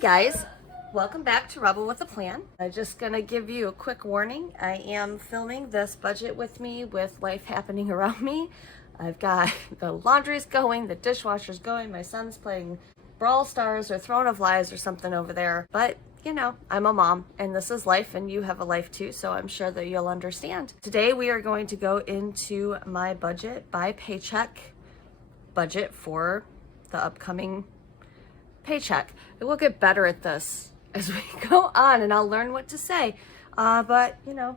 guys, welcome back to Rebel with a Plan. I'm just gonna give you a quick warning. I am filming this budget with me with life happening around me. I've got the laundry's going, the dishwasher's going, my son's playing Brawl Stars or Throne of Lies or something over there. But you know, I'm a mom and this is life and you have a life too, so I'm sure that you'll understand. Today we are going to go into my budget by paycheck budget for the upcoming paycheck. I will get better at this as we go on and I'll learn what to say. But you know,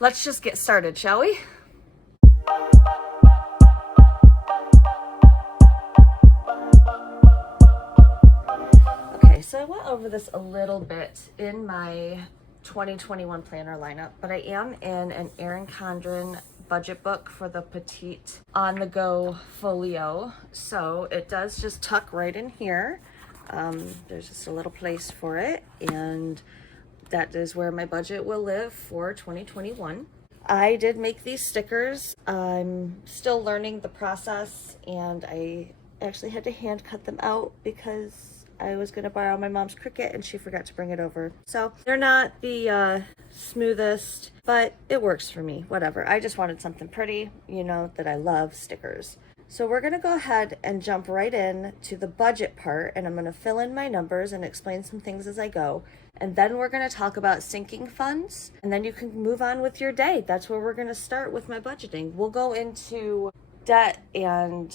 let's just get started, shall we? Okay, so I went over this a little bit in my 2021 planner lineup, but I am in an Erin Condren budget book for the Petite On The Go folio. So it does just tuck right in here. There's just a little place for it, and that is where my budget will live for 2021. I did make these stickers. I'm still learning the process, and I actually had to hand cut them out because I was going to borrow my mom's Cricut and she forgot to bring it over. So they're not the smoothest, but it works for me, whatever. I just wanted something pretty, you know that I love stickers. So we're going to go ahead and jump right in to the budget part, and I'm going to fill in my numbers and explain some things as I go. And then we're going to talk about sinking funds, and then you can move on with your day. That's where we're going to start with my budgeting. We'll go into debt and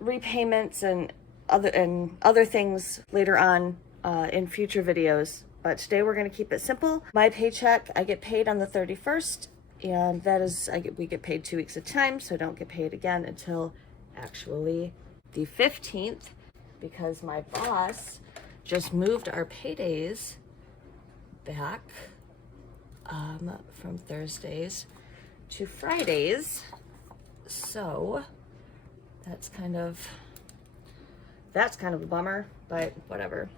repayments and other things later on in future videos. But today we're going to keep it simple. My paycheck, I get paid on the 31st, and that is, we get paid 2 weeks at a time, so I don't get paid again until actually the 15th, because my boss just moved our paydays back from Thursdays to Fridays. So that's kind of a bummer, but whatever.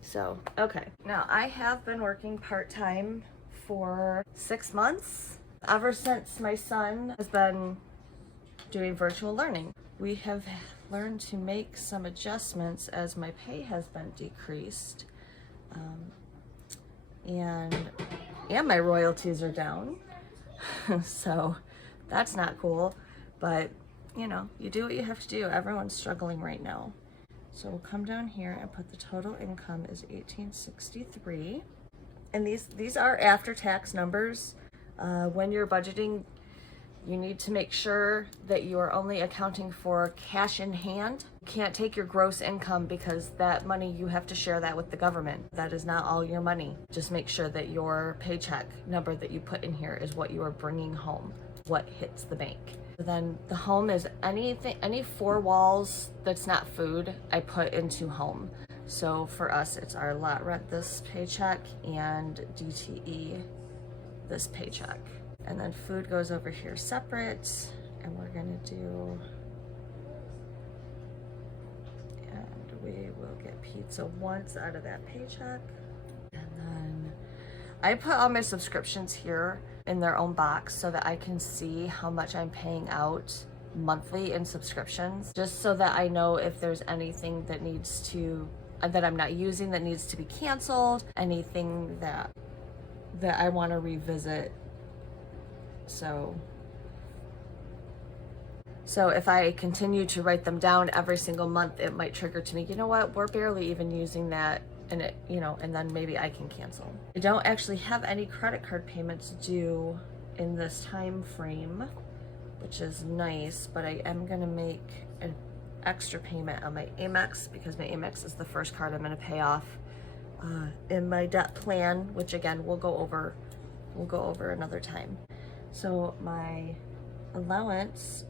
So, okay. Now, I have been working part-time for 6 months, ever since my son has been doing virtual learning. We have learned to make some adjustments as my pay has been decreased, and my royalties are down. So that's not cool, but you know, you do what you have to do. Everyone's struggling right now. So we'll come down here and put the total income is $1,863. And these are after-tax numbers. When you're budgeting, you need to make sure that you are only accounting for cash in hand. You can't take your gross income, because that money, you have to share that with the government. That is not all your money. Just make sure that your paycheck number that you put in here is what you are bringing home, what hits the bank. Then the home is any 4 walls that's not food, I put into home. So for us, it's our lot rent this paycheck and DTE this paycheck. And then food goes over here separate, and we're gonna do, and we will get pizza once out of that paycheck. And then I put all my subscriptions here in their own box so that I can see how much I'm paying out monthly in subscriptions, just so that I know if there's anything that that I'm not using that needs to be canceled, anything that I want to revisit. So if I continue to write them down every single month, it might trigger to me, you know what, we're barely even using that, and it, you know, and then maybe I can cancel. I don't actually have any credit card payments due in this time frame, which is nice, but I am gonna make an extra payment on my Amex, because my Amex is the first card I'm gonna pay off in my debt plan, which again we'll go over another time. So my allowance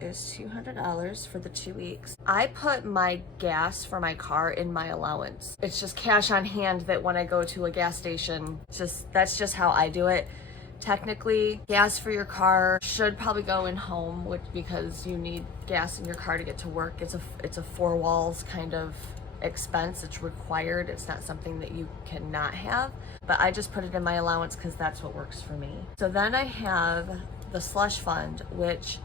is $200 for the 2 weeks. I put my gas for my car in my allowance. It's just cash on hand that when I go to a gas station, that's just how I do it. Technically, gas for your car should probably go in home, because you need gas in your car to get to work. It's a 4 walls kind of expense. It's required. It's not something that you cannot have, but I just put it in my allowance because that's what works for me. So then I have the slush fund, which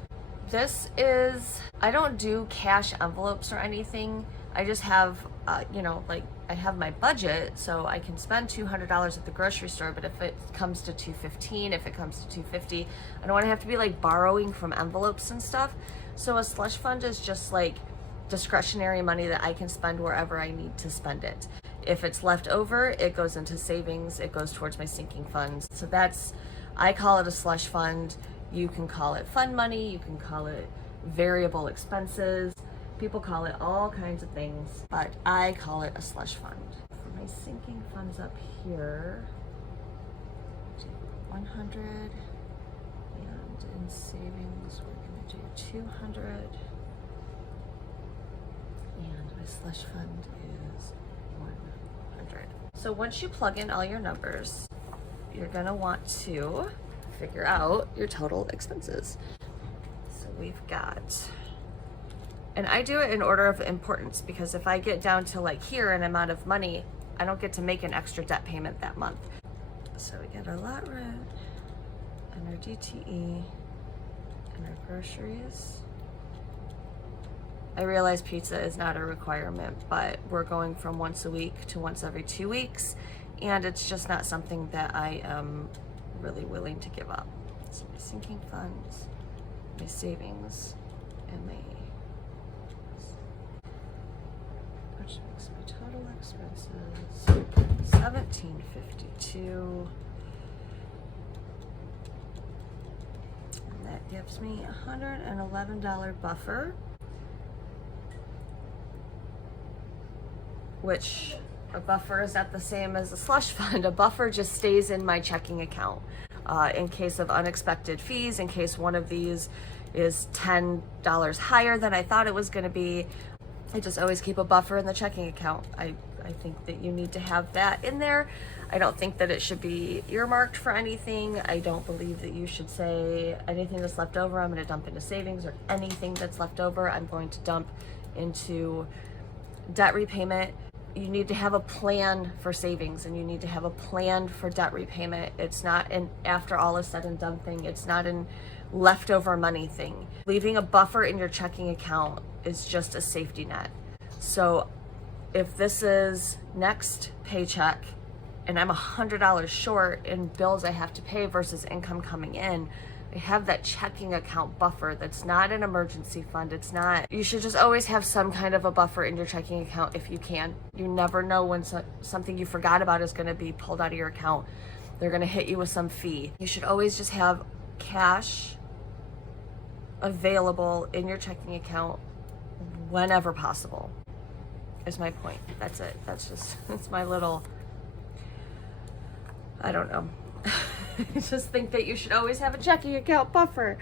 this is, I don't do cash envelopes or anything. I just have, you know, like I have my budget, so I can spend $200 at the grocery store, but if it comes to $215, if it comes to $250, I don't want to have to be like borrowing from envelopes and stuff. So a slush fund is just like discretionary money that I can spend wherever I need to spend it. If it's left over, it goes into savings, it goes towards my sinking funds. So I call it a slush fund. You can call it fund money, you can call it variable expenses. People call it all kinds of things, but I call it a slush fund. For my sinking funds up here, 100, and in savings, we're gonna do 200, and my slush fund is 100. So once you plug in all your numbers, you're gonna want to figure out your total expenses. So we've got, and I do it in order of importance, because if I get down to like here an amount of money, I don't get to make an extra debt payment that month. So we get our lot rent and our DTE and our groceries. I realize pizza is not a requirement, but we're going from once a week to once every 2 weeks, and it's just not something that I am really willing to give up. So my sinking funds, my savings, and my, which makes my total expenses $1,752. And that gives me a $111 buffer, which a buffer is not the same as a slush fund. A buffer just stays in my checking account in case of unexpected fees, in case one of these is $10 higher than I thought it was going to be. I just always keep a buffer in the checking account. I think that you need to have that in there. I don't think that it should be earmarked for anything. I don't believe that you should say anything that's left over I'm going to dump into savings, or anything that's left over I'm going to dump into debt repayment. You need to have a plan for savings, and you need to have a plan for debt repayment. It's not an after all is said and done thing. It's not an leftover money thing. Leaving a buffer in your checking account is just a safety net. So if this is next paycheck and I'm $100 short in bills I have to pay versus income coming in, I have that checking account buffer. That's not an emergency fund. It's not, you should just always have some kind of a buffer in your checking account if you can. You never know when something you forgot about is going to be pulled out of your account. They're going to hit you with some fee. You should always just have cash available in your checking account whenever possible, is my point. That's it. That's my little, I don't know. I just think that you should always have a checking account buffer.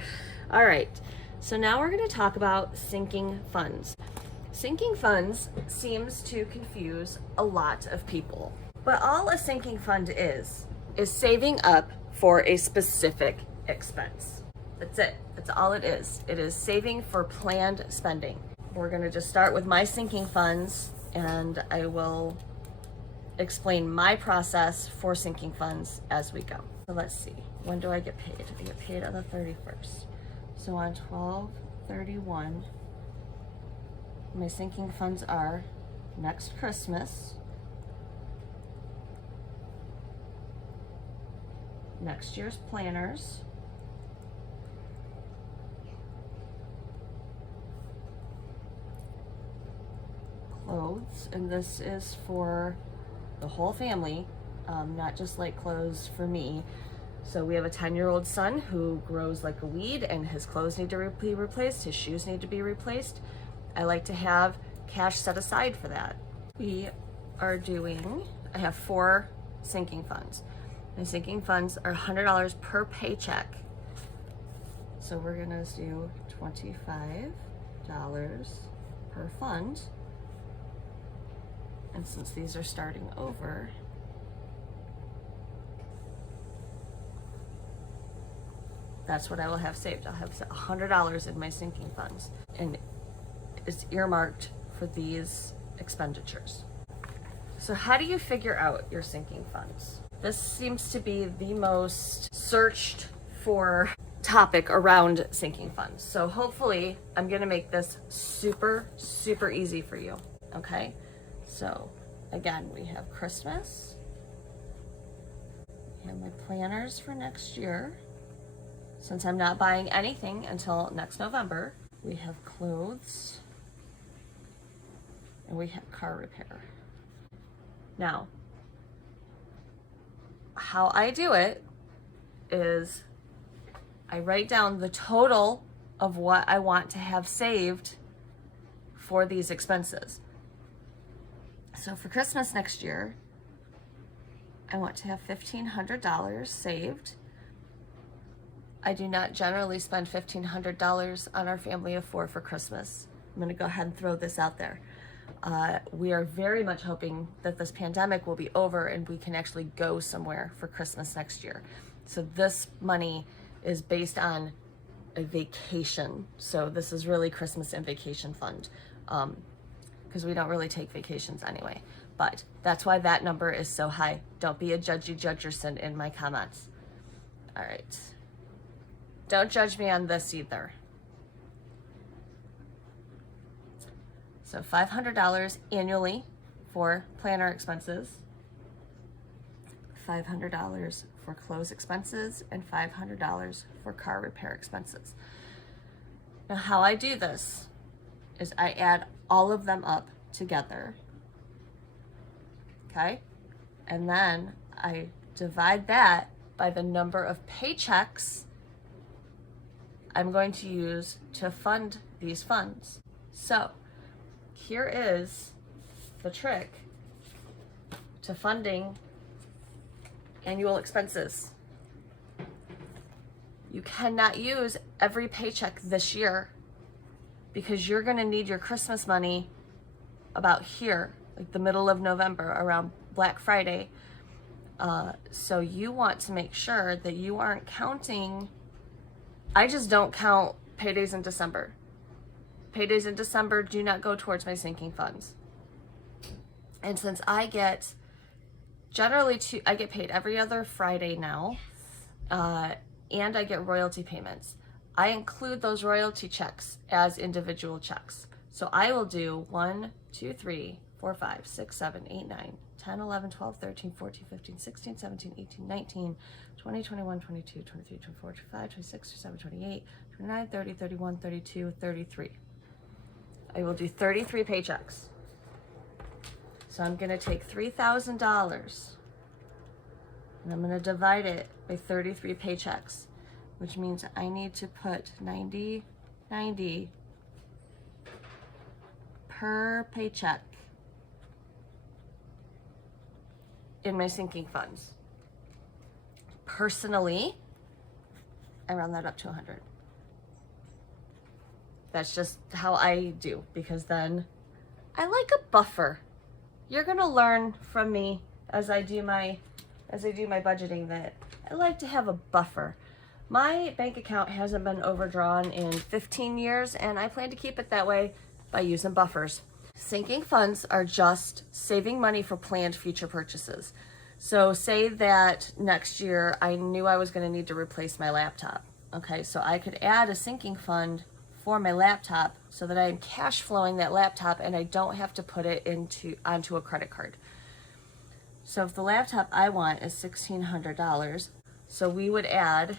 All right, so now we're going to talk about sinking funds. Sinking funds seems to confuse a lot of people, but all a sinking fund is saving up for a specific expense. That's it. That's all it is. It is saving for planned spending. We're going to just start with my sinking funds, and I will explain my process for sinking funds as we go. So let's see, when do I get paid? I get paid on the 31st. So on 12/31, my sinking funds are next Christmas, next year's planners, clothes, and this is for the whole family, not just like clothes for me. So we have a 10-year-old son who grows like a weed, and his clothes need to be replaced, his shoes need to be replaced. I like to have cash set aside for that. I have 4 sinking funds. My sinking funds are $100 per paycheck. So we're gonna do $25 per fund. And since these are starting over, that's what I will have saved. I'll have $100 in my sinking funds, and it's earmarked for these expenditures. So how do you figure out your sinking funds? This seems to be the most searched for topic around sinking funds. So hopefully I'm gonna make this super, super easy for you, okay? So again, we have Christmas. We have my planners for next year, since I'm not buying anything until next November. We have clothes, and we have car repair. Now, how I do it is I write down the total of what I want to have saved for these expenses. So for Christmas next year, I want to have $1,500 saved. I do not generally spend $1,500 on our family of 4 for Christmas. I'm going to go ahead and throw this out there. We are very much hoping that this pandemic will be over and we can actually go somewhere for Christmas next year. So this money is based on a vacation. So this is really Christmas and vacation fund, because we don't really take vacations anyway. But that's why that number is so high. Don't be a judgy judgerson in my comments. All right. Don't judge me on this either. So $500 annually for planner expenses, $500 for clothes expenses, and $500 for car repair expenses. Now, how I do this is I add all of them up together, okay? And then I divide that by the number of paychecks I'm going to use to fund these funds. So here is the trick to funding annual expenses. You cannot use every paycheck this year because you're going to need your Christmas money about here, like the middle of November, around Black Friday. So you want to make sure that you aren't counting. I just don't count paydays in December. Paydays in December do not go towards my sinking funds. And since I get I get paid every other Friday now, and I get royalty payments. I include those royalty checks as individual checks. So I will do 1, 2, 3, 4, 5, 6, 7, 8, 9, 10, 11, 12, 13, 14, 15, 16, 17, 18, 19, 20, 21, 22, 23, 24, 25, 26, 27, 28, 29, 30, 31, 32, 33. I will do 33 paychecks. So I'm gonna take $3,000 and I'm gonna divide it by 33 paychecks, which means I need to put 90 per paycheck in my sinking funds. Personally, I round that up to 100. That's just how I do, because then I like a buffer. You're gonna learn from me as I do my budgeting that I like to have a buffer. My bank account hasn't been overdrawn in 15 years, and I plan to keep it that way by using buffers. Sinking funds are just saving money for planned future purchases. So say that next year I knew I was going to need to replace my laptop. Okay, so I could add a sinking fund for my laptop so that I'm cash flowing that laptop and I don't have to put it onto a credit card. So if the laptop I want is $1,600, so we would add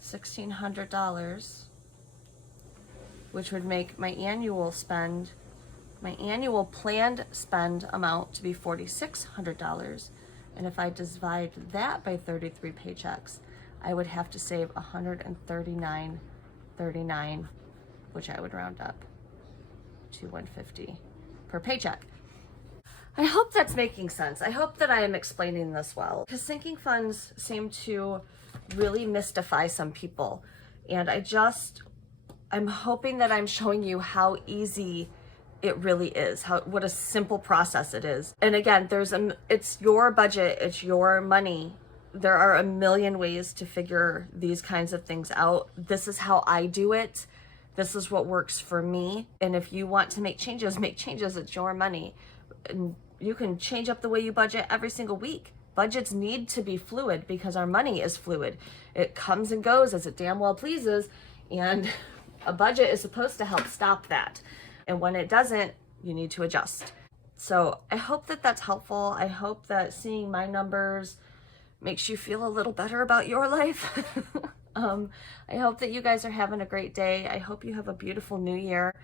$1,600, which would make my annual planned spend amount to be $4,600. And if I divide that by 33 paychecks, I would have to save $139.39, which I would round up to $150 per paycheck. I hope that's making sense. I hope that I am explaining this well, because sinking funds seem to really mystify some people. And I'm hoping that I'm showing you how easy it really is, what a simple process it is. And again, it's your budget, it's your money. There are a million ways to figure these kinds of things out. This is how I do it. This is what works for me. And if you want to make changes, it's your money. And you can change up the way you budget every single week. Budgets need to be fluid because our money is fluid. It comes and goes as it damn well pleases, and a budget is supposed to help stop that. And when it doesn't, you need to adjust. So I hope that that's helpful. I hope that seeing my numbers makes you feel a little better about your life. I hope that you guys are having a great day. I hope you have a beautiful new year.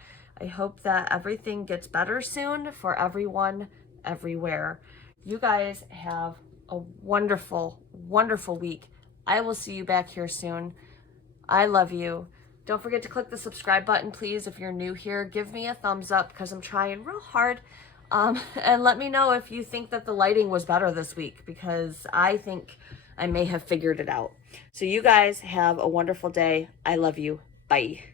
I hope that everything gets better soon for everyone, everywhere. You guys have a wonderful, wonderful week. I will see you back here soon. I love you. Don't forget to click the subscribe button, please, if you're new here. Give me a thumbs up because I'm trying real hard. And let me know if you think that the lighting was better this week, because I think I may have figured it out. So you guys have a wonderful day. I love you. Bye.